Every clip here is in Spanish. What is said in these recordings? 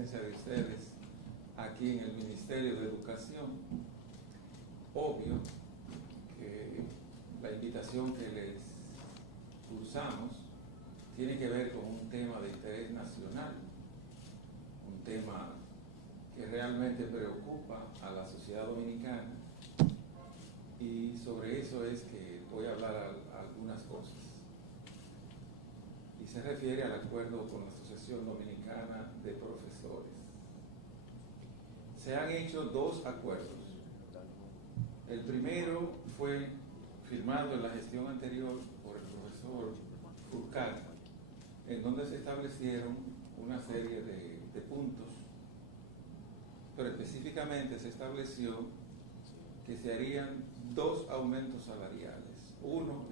presencia de ustedes aquí en el Ministerio de Educación. Obvio que la invitación que les cursamos tiene que ver con un tema de interés nacional, un tema que realmente preocupa a la sociedad dominicana, y sobre eso es que voy a hablar algunas cosas. Y se refiere al acuerdo con la Asociación Dominicana de Profesores. Se han hecho dos acuerdos. El primero fue firmado en la gestión anterior por el profesor Furcat, en donde se establecieron una serie de puntos, pero específicamente se estableció que se harían dos aumentos salariales, uno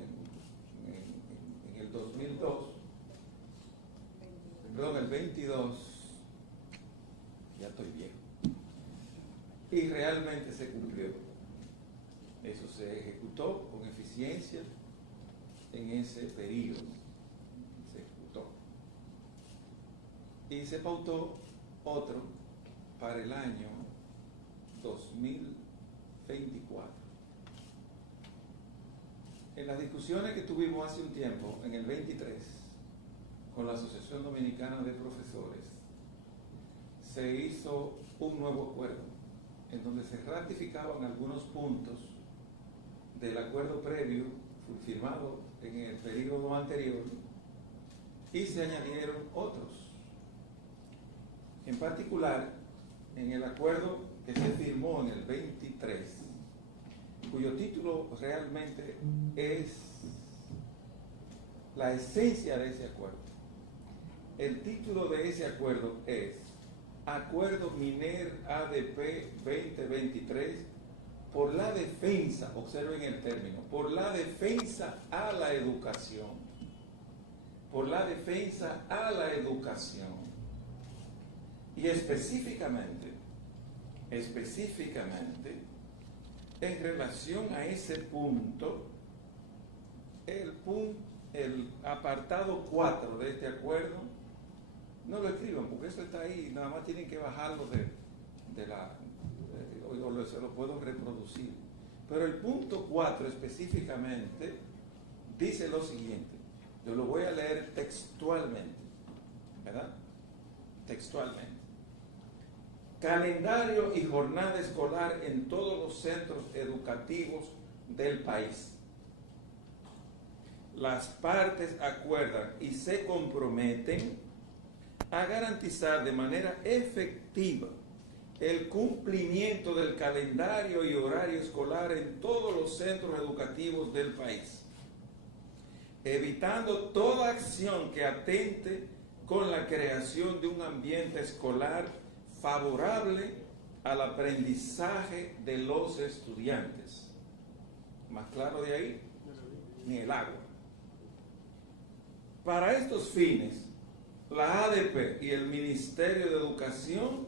en el 2002, perdón, el 22, ya estoy viejo, y realmente se cumplió. Eso se ejecutó con eficiencia en ese periodo, se ejecutó. Y se pautó otro para el año 2024. En las discusiones que tuvimos hace un tiempo, en el 23, con la Asociación Dominicana de Profesores, se hizo un nuevo acuerdo, en donde se ratificaban algunos puntos del acuerdo previo firmado en el periodo anterior y se añadieron otros. En particular, en el acuerdo que se firmó en el 23, cuyo título realmente es la esencia de ese acuerdo. El título de ese acuerdo es Acuerdo MINER ADP 2023 por la defensa, observen el término, por la defensa a la educación. Por la defensa a la educación. Y específicamente, en relación a ese punto, el apartado 4 de este acuerdo, no lo escriban porque eso está ahí, nada más tienen que bajarlo o se lo puedo reproducir. Pero el punto 4 específicamente dice lo siguiente, yo lo voy a leer textualmente, ¿verdad? Textualmente. Calendario y jornada escolar en todos los centros educativos del país. Las partes acuerdan y se comprometen a garantizar de manera efectiva el cumplimiento del calendario y horario escolar en todos los centros educativos del país, evitando toda acción que atente con la creación de un ambiente escolar favorable al aprendizaje de los estudiantes. Más claro de ahí, ni el agua. Para estos fines, la ADP y el Ministerio de Educación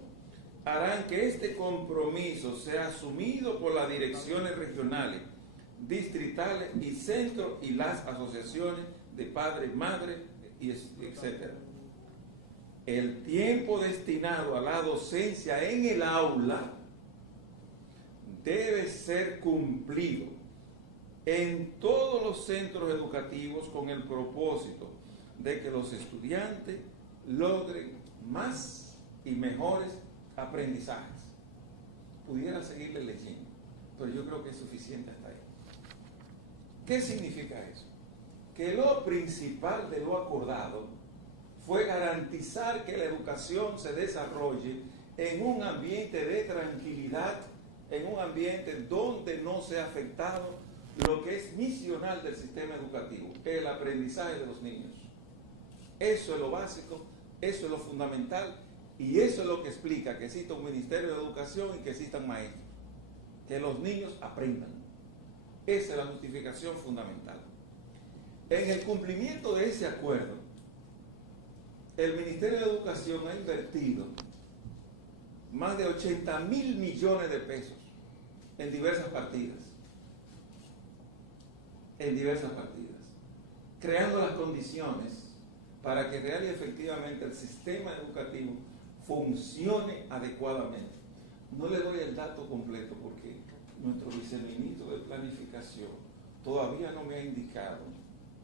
harán que este compromiso sea asumido por las direcciones regionales, distritales y centros y las asociaciones de padres, madres, etc. El tiempo destinado a la docencia en el aula debe ser cumplido en todos los centros educativos con el propósito de que los estudiantes logren más y mejores aprendizajes. Pudiera seguirle leyendo, pero yo creo que es suficiente hasta ahí. ¿Qué significa eso? Que lo principal de lo acordado fue garantizar que la educación se desarrolle en un ambiente de tranquilidad, en un ambiente donde no sea afectado lo que es misional del sistema educativo, el aprendizaje de los niños. Eso es lo básico, eso es lo fundamental, y eso es lo que explica que exista un Ministerio de Educación y que existan maestros. Que los niños aprendan. Esa es la justificación fundamental. En el cumplimiento de ese acuerdo, el Ministerio de Educación ha invertido más de 80.000 millones de pesos en diversas partidas. Creando las condiciones para que real y efectivamente el sistema educativo funcione adecuadamente. No le doy el dato completo porque nuestro viceministro de Planificación todavía no me ha indicado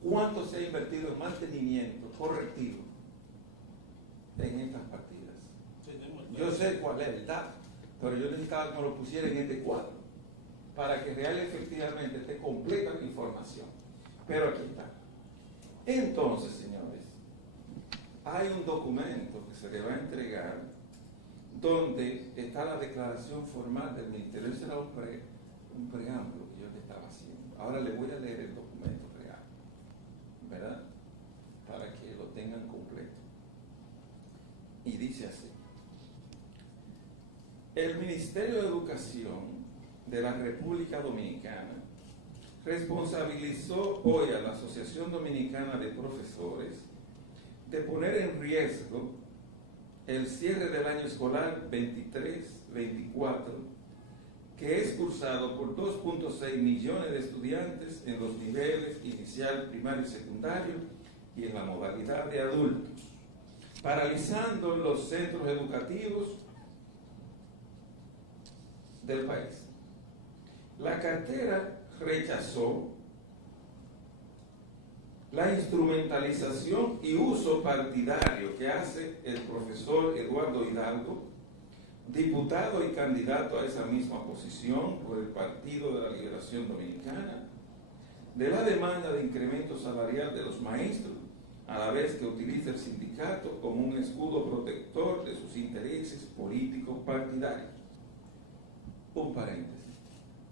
cuánto se ha invertido en mantenimiento correctivo en estas partidas. Yo sé cuál es el dato, pero yo necesitaba que me lo pusiera en este cuadro para que real y efectivamente esté completa la información. Pero aquí está. Entonces, señores, hay un documento que se le va a entregar donde está la declaración formal del Ministerio. Ese era un preámbulo que yo le estaba haciendo. Ahora le voy a leer el documento real, ¿verdad? Para que lo tengan completo. Y dice así: el Ministerio de Educación de la República Dominicana responsabilizó hoy a la Asociación Dominicana de Profesores de poner en riesgo el cierre del año escolar 23-24, que es cursado por 2.6 millones de estudiantes en los niveles inicial, primario y secundario y en la modalidad de adultos, paralizando los centros educativos del país. La cartera rechazó la instrumentalización y uso partidario que hace el profesor Eduardo Hidalgo, diputado y candidato a esa misma posición por el Partido de la Liberación Dominicana, de la demanda de incremento salarial de los maestros, a la vez que utiliza el sindicato como un escudo protector de sus intereses políticos partidarios. Un paréntesis.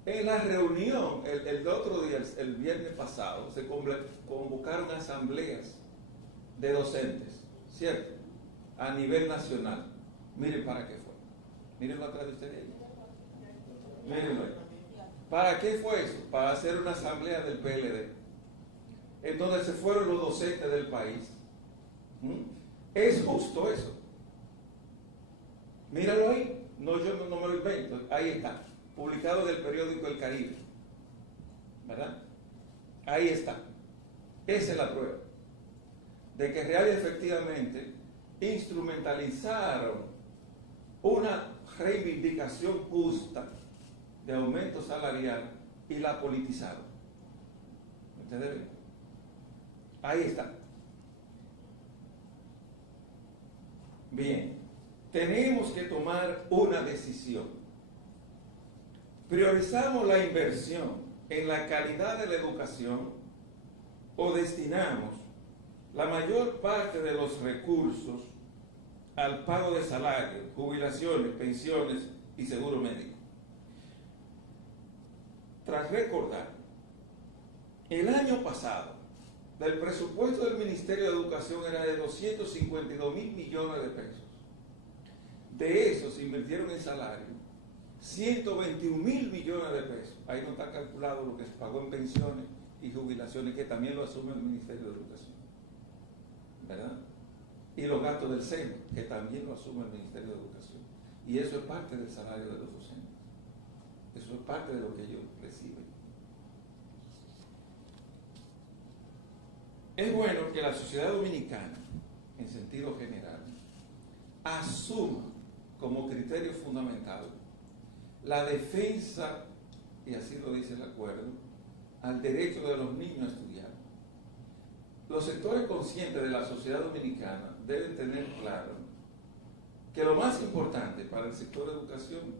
En la reunión, el otro día, el viernes pasado, se convocaron asambleas de docentes, ¿cierto? A nivel nacional. Miren para qué fue. Mírenlo atrás de ustedes. Mírenlo ahí. ¿Para qué fue eso? Para hacer una asamblea del PLD, en donde se fueron los docentes del país. ¿Es justo eso? Míralo ahí. No, yo no me lo invento. Ahí está. Publicado en el periódico El Caribe, ¿verdad? Ahí está. Esa es la prueba de que real y efectivamente instrumentalizaron una reivindicación justa de aumento salarial y la politizaron. ¿Ustedes ven? Ahí está. Bien, tenemos que tomar una decisión. ¿Priorizamos la inversión en la calidad de la educación o destinamos la mayor parte de los recursos al pago de salarios, jubilaciones, pensiones y seguro médico? Tras recordar, el año pasado, el presupuesto del Ministerio de Educación era de 252 mil millones de pesos. De eso se invirtieron en salario 121 mil millones de pesos. Ahí no está calculado lo que se pagó en pensiones y jubilaciones, que también lo asume el Ministerio de Educación, ¿verdad? Y los gastos del SENA, que también lo asume el Ministerio de Educación. Y eso es parte del salario de los docentes. Eso es parte de lo que ellos reciben. Es bueno que la sociedad dominicana, en sentido general, asuma como criterio fundamental la defensa, y así lo dice el acuerdo, al derecho de los niños a estudiar. Los sectores conscientes de la sociedad dominicana deben tener claro que lo más importante para el sector de educación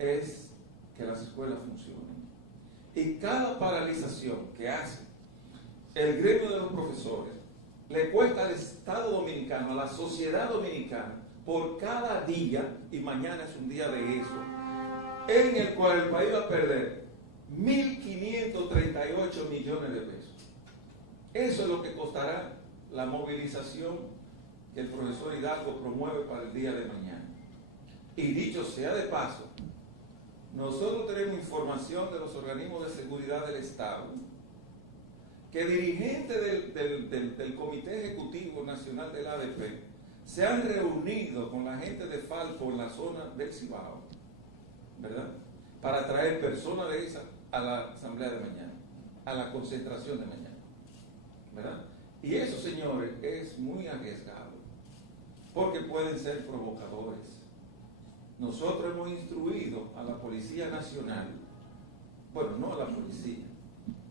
es que las escuelas funcionen. Y cada paralización que hace el gremio de los profesores le cuesta al Estado dominicano, a la sociedad dominicana, por cada día, y mañana es un día de eso, en el cual el país va a perder 1.538 millones de pesos. Eso es lo que costará la movilización que el profesor Hidalgo promueve para el día de mañana. Y dicho sea de paso, nosotros tenemos información de los organismos de seguridad del Estado que dirigentes del Comité Ejecutivo Nacional del ADP se han reunido con la gente de Falpo en la zona del Cibao, ¿verdad? Para traer personas de esa a la asamblea de mañana, a la concentración de mañana, ¿verdad? Y eso, señores, es muy arriesgado, porque pueden ser provocadores. Nosotros hemos instruido a la Policía Nacional, bueno, no a la policía,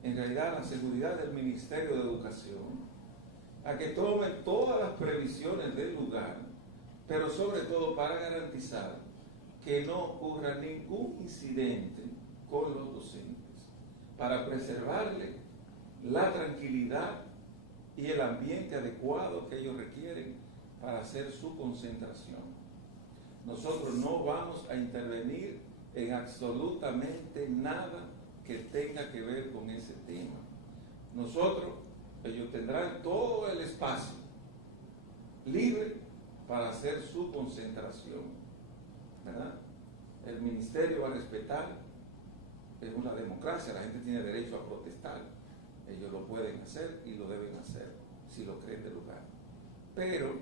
en realidad a la seguridad del Ministerio de Educación, a que tomen todas las previsiones del lugar, pero sobre todo para garantizar que no ocurra ningún incidente con los docentes, para preservarle la tranquilidad y el ambiente adecuado que ellos requieren para hacer su concentración. Nosotros no vamos a intervenir en absolutamente nada que tenga que ver con ese tema. Ellos tendrán todo el espacio libre para hacer su concentración, ¿verdad? El ministerio va a respetar, es una democracia, la gente tiene derecho a protestar, ellos lo pueden hacer y lo deben hacer, si lo creen de lugar. Pero,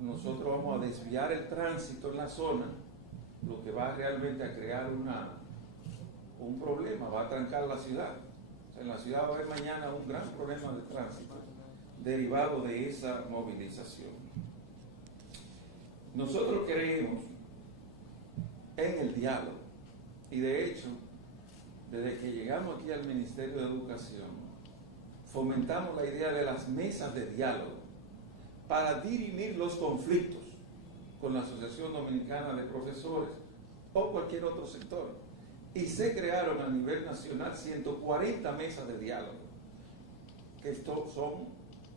nosotros vamos a desviar el tránsito en la zona, lo que va realmente a crear un problema, va a trancar la ciudad. O sea, en la ciudad va a haber mañana un gran problema de tránsito derivado de esa movilización. Nosotros creemos en el diálogo y de hecho, desde que llegamos aquí al Ministerio de Educación, fomentamos la idea de las mesas de diálogo para dirimir los conflictos con la Asociación Dominicana de Profesores o cualquier otro sector. Y se crearon a nivel nacional 140 mesas de diálogo, que estos son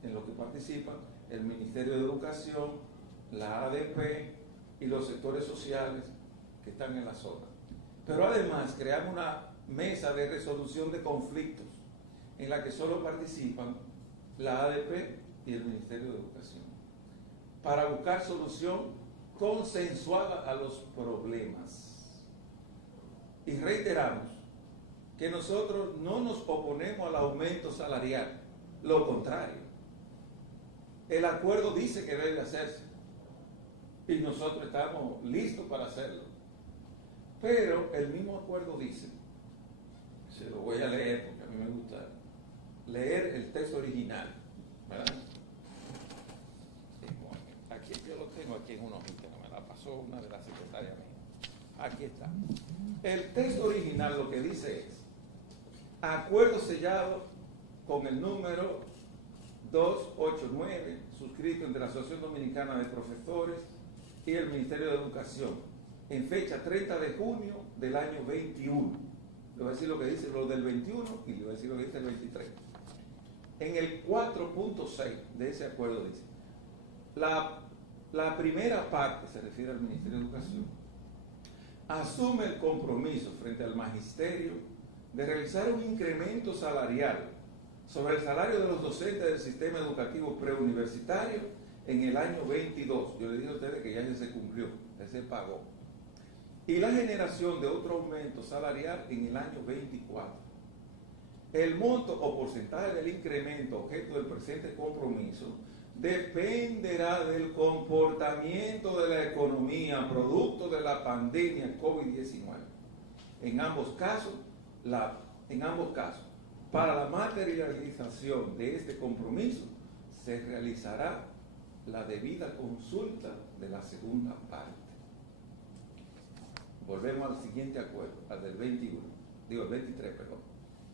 en lo que participan el Ministerio de Educación, la ADP y los sectores sociales que están en la zona. Pero además creamos una mesa de resolución de conflictos en la que solo participan la ADP y el Ministerio de Educación para buscar solución consensuada a los problemas. Y reiteramos que nosotros no nos oponemos al aumento salarial, lo contrario. El acuerdo dice que debe hacerse y nosotros estamos listos para hacerlo. Pero el mismo acuerdo dice, se lo voy a leer porque a mí me gusta leer el texto original, ¿verdad? Aquí yo lo tengo aquí en una hojita, me la pasó una de las secretarias mías. Aquí está. El texto original lo que dice es: acuerdo sellado con el número 289, suscrito entre la Asociación Dominicana de Profesores y el Ministerio de Educación, en fecha 30 de junio del año 21. Le voy a decir lo que dice lo del 21 y le voy a decir lo que dice el 23. En el 4.6 de ese acuerdo dice: la primera parte, se refiere al Ministerio de Educación, asume el compromiso frente al magisterio de realizar un incremento salarial sobre el salario de los docentes del sistema educativo preuniversitario en el año 22. Yo le dije a ustedes que ya se cumplió, ya se pagó. Y la generación de otro aumento salarial en el año 24. El monto o porcentaje del incremento objeto del presente compromiso dependerá del comportamiento de la economía producto de la pandemia COVID-19. En ambos casos, para la materialización de este compromiso se realizará la debida consulta de la segunda parte. Volvemos al siguiente acuerdo, al del 23, perdón.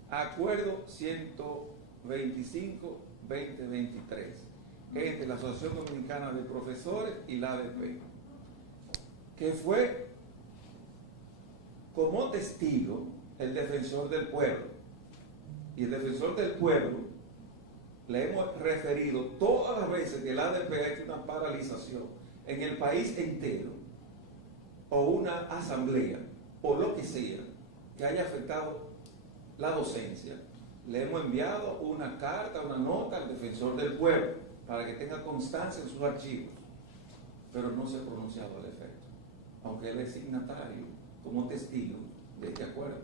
Acuerdo 125-2023 entre la Asociación Dominicana de Profesores y la ADP, que fue como testigo el defensor del pueblo. Y el defensor del pueblo le hemos referido todas las veces que la ADP ha hecho una paralización en el país entero, o una asamblea, o lo que sea, que haya afectado la docencia. Le hemos enviado una carta, una nota al defensor del pueblo, para que tenga constancia en sus archivos, pero no se ha pronunciado al efecto, aunque él es signatario como testigo de este acuerdo,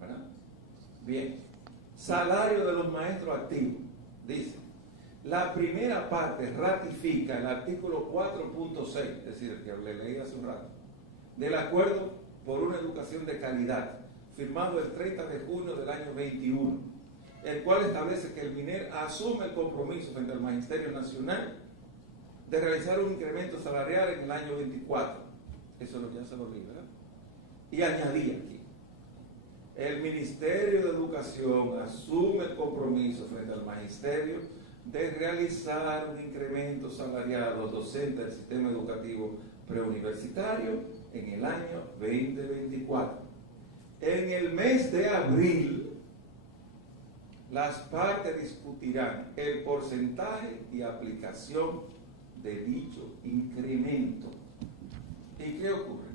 ¿verdad? Bien, salario de los maestros activos. Dice: la primera parte ratifica el artículo 4.6, es decir, el que le leí hace un rato, del acuerdo por una educación de calidad, firmado el 30 de junio del año 21, el cual establece que el MINER asume el compromiso frente al Magisterio Nacional de realizar un incremento salarial en el año 24. Eso es lo que ya se lo di, ¿verdad? Y añadí aquí, el Ministerio de Educación asume el compromiso frente al Magisterio de realizar un incremento salarial a los docentes del sistema educativo preuniversitario en el año 2024. En el mes de abril, las partes discutirán el porcentaje y aplicación de dicho incremento. ¿Y qué ocurre?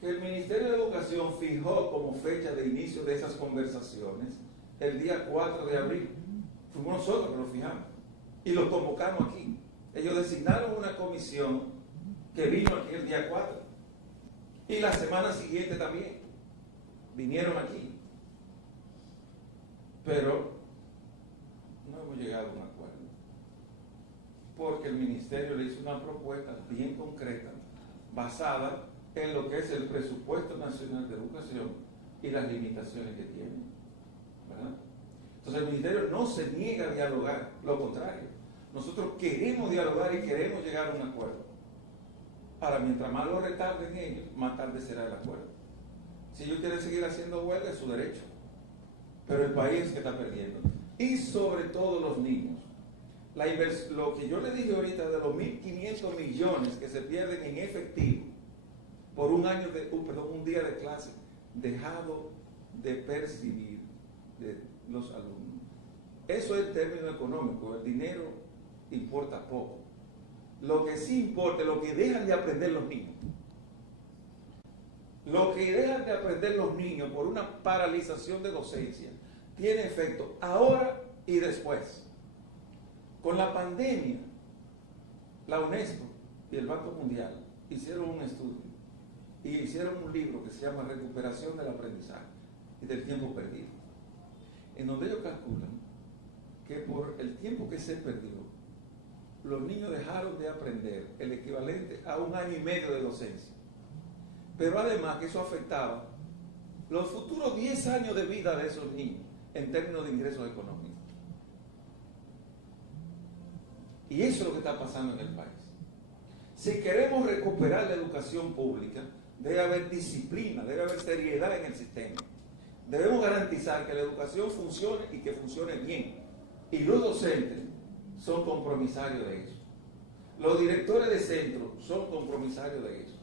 Que el Ministerio de Educación fijó como fecha de inicio de esas conversaciones el día 4 de abril. Fuimos nosotros que lo fijamos y lo convocamos aquí. Ellos designaron una comisión que vino aquí el día 4 y la semana siguiente también vinieron aquí. Pero no hemos llegado a un acuerdo porque el Ministerio le hizo una propuesta bien concreta basada en lo que es el presupuesto nacional de educación y las limitaciones que tiene, ¿verdad? Entonces el Ministerio no se niega a dialogar, lo contrario, nosotros queremos dialogar y queremos llegar a un acuerdo. Ahora, mientras más lo retarden ellos, más tarde será el acuerdo. Si ellos quieren seguir haciendo huelga, es su derecho, pero el país es que está perdiendo, y sobre todo los niños. Lo que yo le dije ahorita de los 1.500 millones que se pierden en efectivo por un día de clase dejado de percibir de los alumnos. Eso es el término económico, el dinero importa poco. Lo que sí importa es lo que dejan de aprender los niños. Lo que dejan de aprender los niños por una paralización de docencia tiene efecto ahora y después. Con la pandemia, la UNESCO y el Banco Mundial hicieron un estudio y hicieron un libro que se llama Recuperación del Aprendizaje y del Tiempo Perdido, en donde ellos calculan que por el tiempo que se perdió, los niños dejaron de aprender el equivalente a 1 año y medio de docencia. Pero además que eso afectaba los futuros 10 años de vida de esos niños en términos de ingresos económicos. Y eso es lo que está pasando en el país. Si queremos recuperar la educación pública, debe haber disciplina, debe haber seriedad en el sistema. Debemos garantizar que la educación funcione y que funcione bien. Y los docentes son compromisarios de eso. Los directores de centro son compromisarios de eso.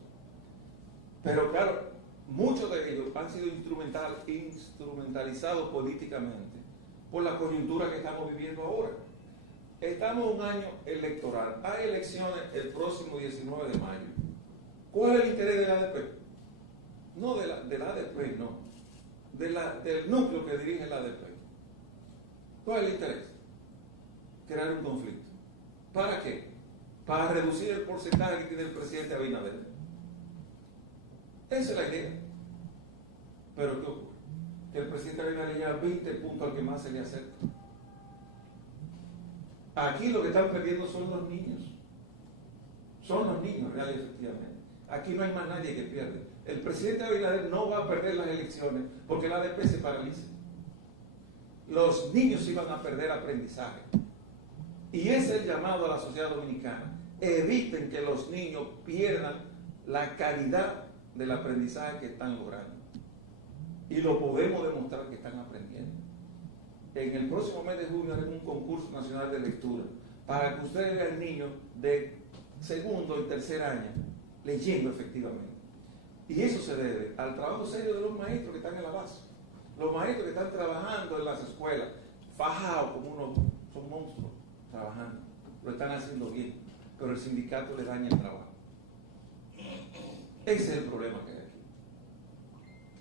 Pero claro, muchos de ellos han sido instrumentalizados políticamente por la coyuntura que estamos viviendo ahora. Estamos en un año electoral. Hay elecciones el próximo 19 de mayo. ¿Cuál es el interés de la ADP? No de la ADP, no. Del núcleo que dirige la ADP. ¿Cuál es el interés? Crear un conflicto. ¿Para qué? Para reducir el porcentaje que tiene el presidente Abinader. Esa es la idea. Pero ¿qué ocurre? Que el presidente Abinader llega a 20 puntos al que más se le acerca. Aquí lo que están perdiendo son los niños. Son los niños, real y efectivamente. Aquí no hay más nadie que pierde. El presidente Abinader no va a perder las elecciones porque la ADP se paraliza. Los niños iban a perder aprendizaje. Y ese es el llamado a la sociedad dominicana. Eviten que los niños pierdan la calidad del aprendizaje que están logrando. Y lo podemos demostrar que están aprendiendo. En el próximo mes de junio haremos un concurso nacional de lectura para que ustedes vean niños de segundo y tercer año leyendo efectivamente. Y eso se debe al trabajo serio de los maestros que están en la base. Los maestros que están trabajando en las escuelas, fajados como unos, son monstruos trabajando, lo están haciendo bien, pero el sindicato le daña el trabajo. Ese es el problema que hay aquí.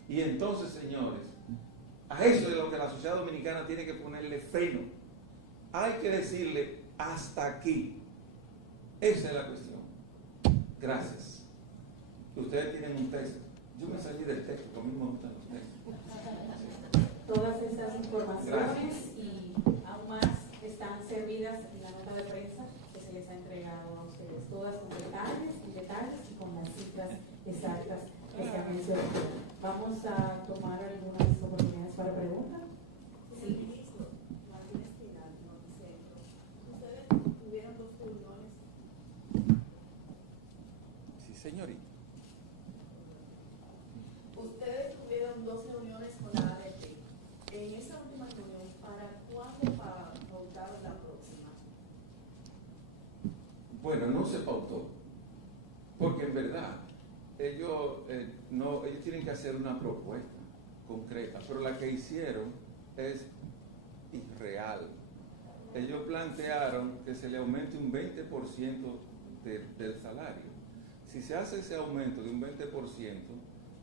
Y entonces, señores, a eso es lo que la sociedad dominicana tiene que ponerle freno. Hay que decirle hasta aquí. Esa es la cuestión. Gracias. Ustedes tienen un texto. Yo me salí del texto, porque a mí me gustan los textos. Todas esas informaciones Gracias. y aún más están servidas en la nota de prensa que se les ha entregado a ustedes. Todas con detalles y con las cifras exactas que se han mencionado. Vamos a tomar algunas oportunidades para preguntas. Sí. Ustedes tuvieron 2 reuniones Bueno, no se pautó, porque en verdad ellos tienen que hacer una propuesta concreta, pero la que hicieron es irreal. Ellos plantearon que se le aumente un 20% del salario. Si se hace ese aumento de un 20%,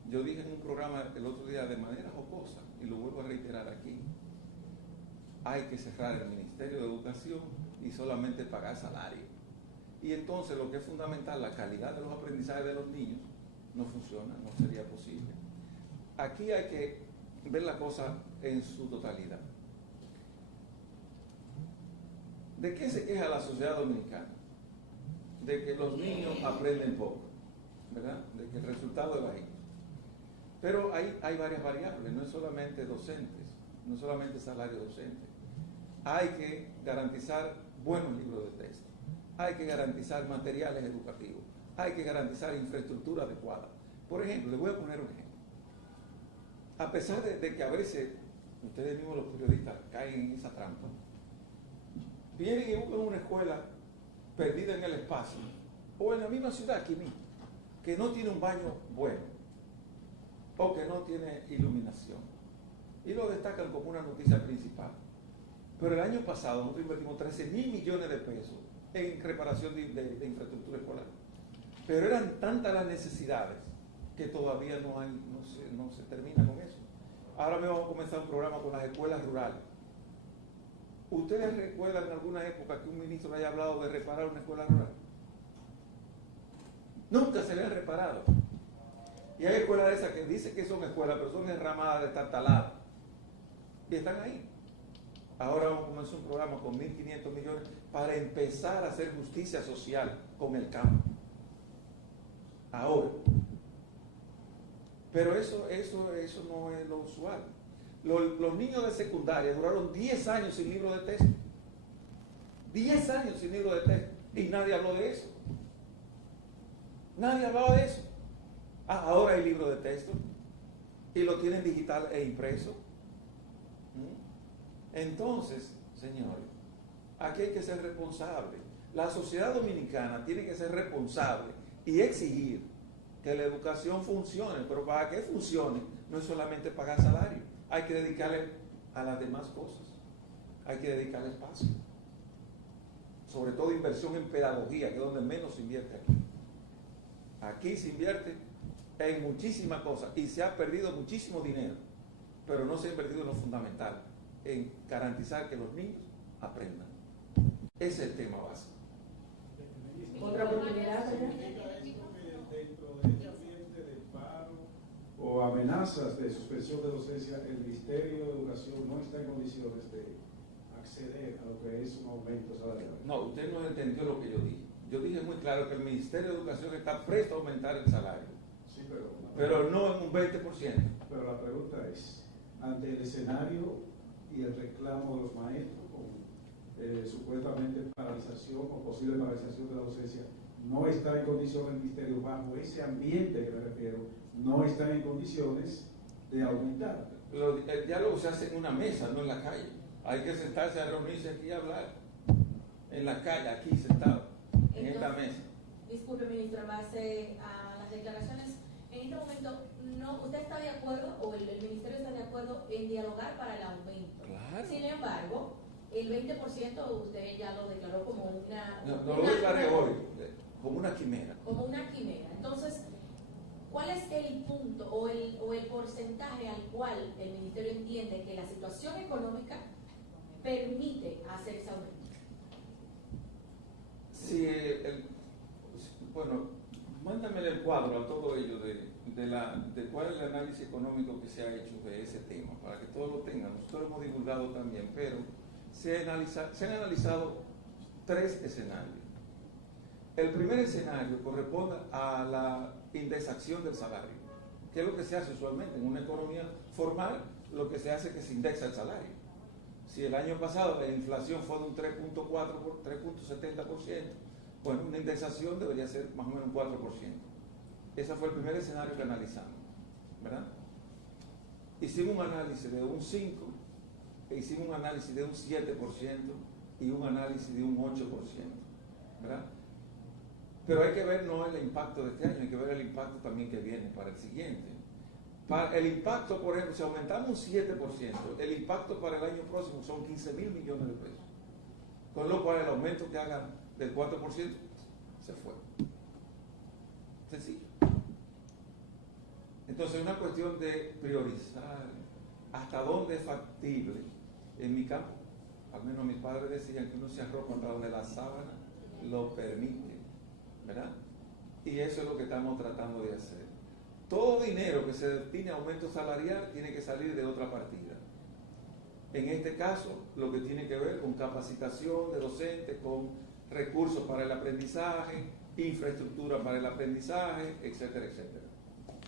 yo dije en un programa el otro día de manera jocosa, y lo vuelvo a reiterar aquí, hay que cerrar el Ministerio de Educación y solamente pagar salario. Y entonces lo que es fundamental, la calidad de los aprendizajes de los niños, no funciona, no sería posible. Aquí hay que ver la cosa en su totalidad. ¿De qué se queja la sociedad dominicana? De que los niños aprenden poco, ¿verdad? De que el resultado es bajito. Pero hay varias variables, no es solamente docentes, no es solamente salario docente. Hay que garantizar buenos libros de texto, hay que garantizar materiales educativos, hay que garantizar infraestructura adecuada. Por ejemplo, les voy a poner un ejemplo. A pesar de que a veces ustedes mismos los periodistas caen en esa trampa, vienen y buscan una escuela perdida en el espacio, o en la misma ciudad aquí mismo, que no tiene un baño bueno, o que no tiene iluminación, y lo destacan como una noticia principal. Pero el año pasado nosotros invertimos 13.000 millones de pesos en reparación de infraestructura escolar. Pero eran tantas las necesidades que todavía no se termina con eso. Ahora me vamos a comenzar un programa con las escuelas rurales. ¿Ustedes recuerdan en alguna época que un ministro haya hablado de reparar una escuela rural? Nunca se le han reparado. Y hay escuelas de esas que dicen que son escuelas, pero son enramadas de tartalada. Y están ahí. Ahora vamos a comenzar un programa con 1.500 millones para empezar a hacer justicia social con el campo. Ahora. Pero eso no es lo usual. Los niños de secundaria duraron 10 años sin libro de texto. 10 años sin libro de texto. Y nadie habló de eso. Nadie hablaba de eso. Ahora hay libro de texto. Y lo tienen digital e impreso. Entonces, señores, aquí hay que ser responsable. La sociedad dominicana tiene que ser responsable y exigir que la educación funcione, pero para que funcione no es solamente pagar salario, hay que dedicarle a las demás cosas, hay que dedicarle espacio, sobre todo inversión en pedagogía, que es donde menos se invierte aquí. Aquí se invierte en muchísimas cosas y se ha perdido muchísimo dinero, pero no se ha invertido en lo fundamental, en garantizar que los niños aprendan. Ese es el tema básico. Otra oportunidad, ¿verdad? O amenazas de suspensión de docencia, el Ministerio de Educación no está en condiciones de acceder a lo que es un aumento salarial. No, usted no entendió lo que yo dije. Yo dije muy claro que el Ministerio de Educación está presto a aumentar el salario. Sí, pero no en un 20%. Pero la pregunta es, ante el escenario y el reclamo de los maestros con supuestamente paralización o posible paralización de la docencia, no está en condiciones el Ministerio, bajo ese ambiente que me refiero, no está en condiciones de aumentar. El diálogo se hace en una mesa, no en la calle. Hay que sentarse a reunirse aquí y hablar. En la calle, aquí sentado, en esta mesa. Disculpe, ministro, en base a las declaraciones, en este momento, ¿usted está de acuerdo o el Ministerio está de acuerdo en dialogar para el aumento? Claro. Sin embargo, el 20% usted ya lo declaró como una... No lo declaré hoy, como una quimera. Como una quimera. Entonces, ¿cuál es el punto o el porcentaje al cual el Ministerio entiende que la situación económica permite hacer ese aumento? Sí, bueno, mándame el cuadro a todo ello de cuál es el análisis económico que se ha hecho de ese tema, para que todos lo tengan. Nosotros lo hemos divulgado también, pero se han analizado 3 escenarios. El primer escenario corresponde a la indexación del salario, que es lo que se hace usualmente en una economía formal. Lo que se hace es que se indexa el salario. Si el año pasado la inflación fue de un 3.4 por 3.70%, bueno, una indexación debería ser más o menos un 4%. Ese fue el primer escenario que analizamos, ¿verdad? Hicimos un análisis de un 5%, hicimos un análisis de un 7% y un análisis de un 8%, ¿verdad? Pero hay que ver no el impacto de este año, hay que ver el impacto también que viene para el siguiente. Para el impacto, por ejemplo, si aumentamos un 7%, el impacto para el año próximo son 15 mil millones de pesos. Con lo cual el aumento que hagan del 4% se fue. Sencillo. Entonces es una cuestión de priorizar hasta dónde es factible. En mi campo, al menos mis padres decían que uno se arroja contra donde la sábana lo permite, ¿verdad? Y eso es lo que estamos tratando de hacer. Todo dinero que se destine a aumento salarial tiene que salir de otra partida. En este caso, lo que tiene que ver con capacitación de docentes, con recursos para el aprendizaje, infraestructura para el aprendizaje, etcétera, etcétera.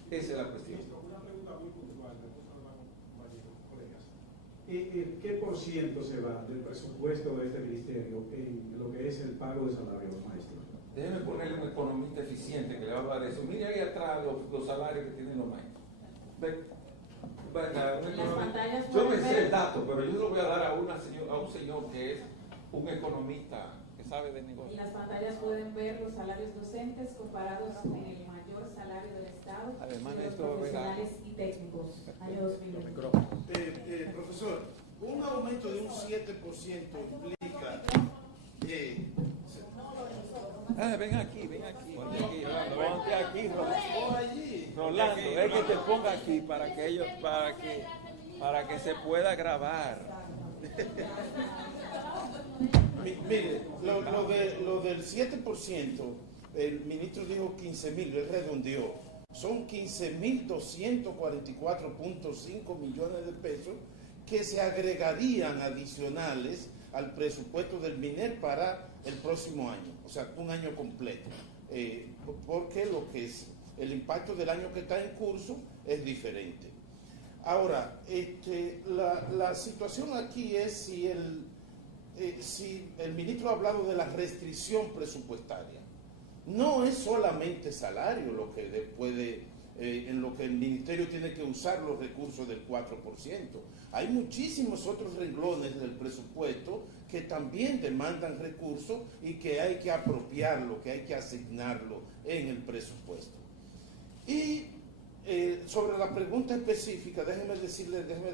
Esa es la cuestión. Una pregunta muy puntual, compañeros, colegas. ¿Qué por ciento se va del presupuesto de este ministerio en lo que es el pago de salario a los maestros? Déjeme ponerle un economista eficiente que le va a hablar de eso. Mire ahí atrás los salarios que tienen los maestros. Venga, un economista. Yo me sé el dato, pero yo se lo voy a dar a un señor que es un economista que sabe de negocio. En las pantallas pueden ver los salarios docentes comparados con el mayor salario del Estado, Además de de los esto, profesionales y técnicos, año 2021. Profesor, un aumento de un 7% implica Ven aquí. Ponte aquí, allí. Rolando, es que te ponga aquí para que se pueda grabar. Mire, lo del 7%, el ministro dijo 15.000, él redondeó. Son 15.244.5 millones de pesos que se agregarían adicionales al presupuesto del MINER para el próximo año, o sea, un año completo, porque lo que es el impacto del año que está en curso es diferente. Ahora, la situación aquí es si el ministro ha hablado de la restricción presupuestaria. No es solamente salario lo que en lo que el ministerio tiene que usar los recursos del 4%. Hay muchísimos otros renglones del presupuesto que también demandan recursos y que hay que apropiarlo, que hay que asignarlo en el presupuesto. Y sobre la pregunta específica, déjenme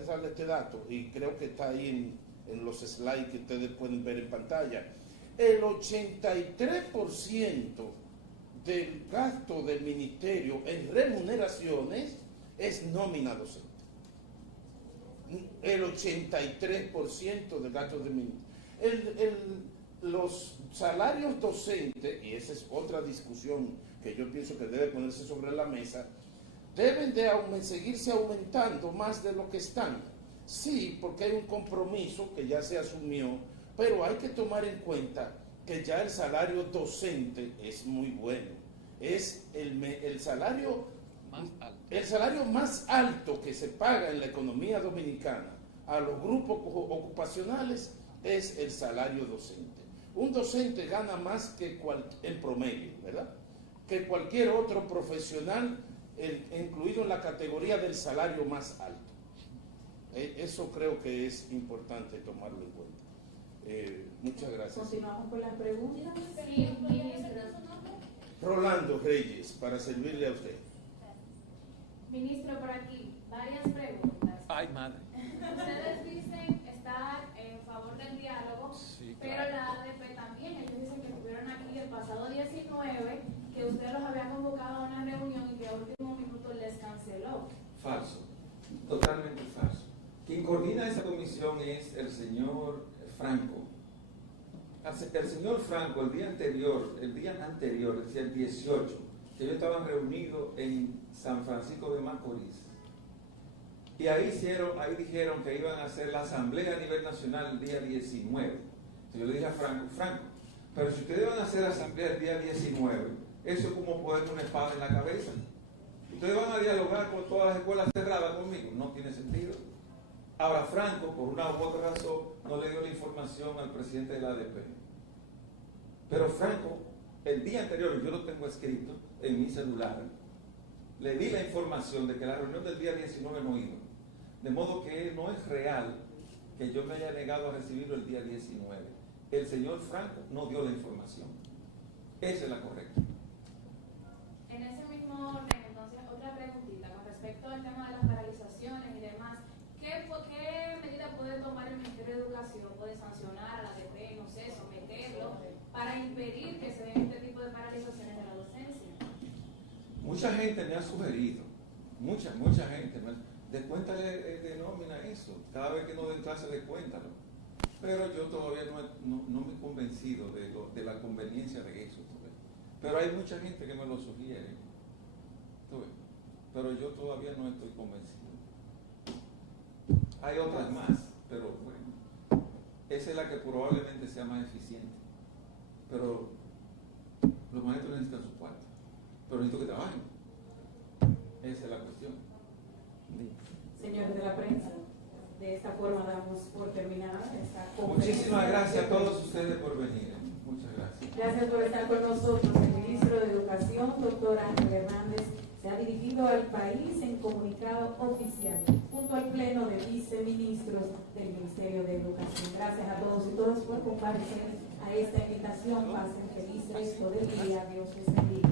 darle este dato, y creo que está ahí en los slides que ustedes pueden ver en pantalla. El 83% del gasto del ministerio en remuneraciones es nómina docente. El 83% del gasto del ministerio. Los salarios docentes, y esa es otra discusión que yo pienso que debe ponerse sobre la mesa, deben de seguirse aumentando más de lo que están. Sí, porque hay un compromiso que ya se asumió, pero hay que tomar en cuenta que ya el salario docente es muy bueno. Es el salario más alto que se paga en la economía dominicana a los grupos ocupacionales es el salario docente. Un docente gana más que en promedio, ¿verdad?, que cualquier otro profesional, incluido en la categoría del salario más alto. Eso creo que es importante tomarlo en cuenta. Muchas gracias. Continuamos con las preguntas. Sí, ministro. Rolando Reyes, para servirle a usted. Ministro, por aquí, varias preguntas. Ay, madre. Ustedes dicen estar en favor del diálogo, Sí, pero claro. la ADP también. Ellos dicen que estuvieron aquí el pasado 19, que usted los había convocado a una reunión y que a último minuto les canceló. Falso, totalmente falso. Quien coordina esa comisión es el señor Franco. El señor Franco, el día anterior, es decir, el 18, que ellos estaban reunidos en San Francisco de Macorís. Y ahí dijeron que iban a hacer la asamblea a nivel nacional el día 19. Entonces yo le dije a Franco, pero si ustedes van a hacer asamblea el día 19, eso es como ponerme una espada en la cabeza. Ustedes van a dialogar con todas las escuelas cerradas conmigo, no tiene sentido. Ahora Franco, por una u otra razón, no le dio la información al presidente de la ADP. Pero Franco, el día anterior, yo lo tengo escrito en mi celular, le di la información de que la reunión del día 19 no iba. De modo que no es real que yo me haya negado a recibirlo el día 19. El señor Franco no dio la información. Esa es la correcta. Mucha gente me ha sugerido, mucha gente, descuéntale de nómina eso, cada vez que no den clase descuéntalo. Pero yo todavía no me he convencido de la conveniencia de eso. Pero hay mucha gente que me lo sugiere. Pero yo todavía no estoy convencido. Hay otras más, pero bueno, esa es la que probablemente sea más eficiente. Pero los maestros necesitan su cuarto, pero necesito que trabajen. Esa es la cuestión. Señores de la prensa, de esta forma damos por terminada esta conferencia. Muchísimas gracias a todos ustedes por venir. Muchas gracias. Gracias por estar con nosotros. El ministro de Educación, doctor Ángel Hernández, se ha dirigido al país en comunicado oficial, junto al pleno de viceministros del Ministerio de Educación. Gracias a todos y todas por comparecer a esta invitación. Pasen feliz resto del día. Dios les bendiga.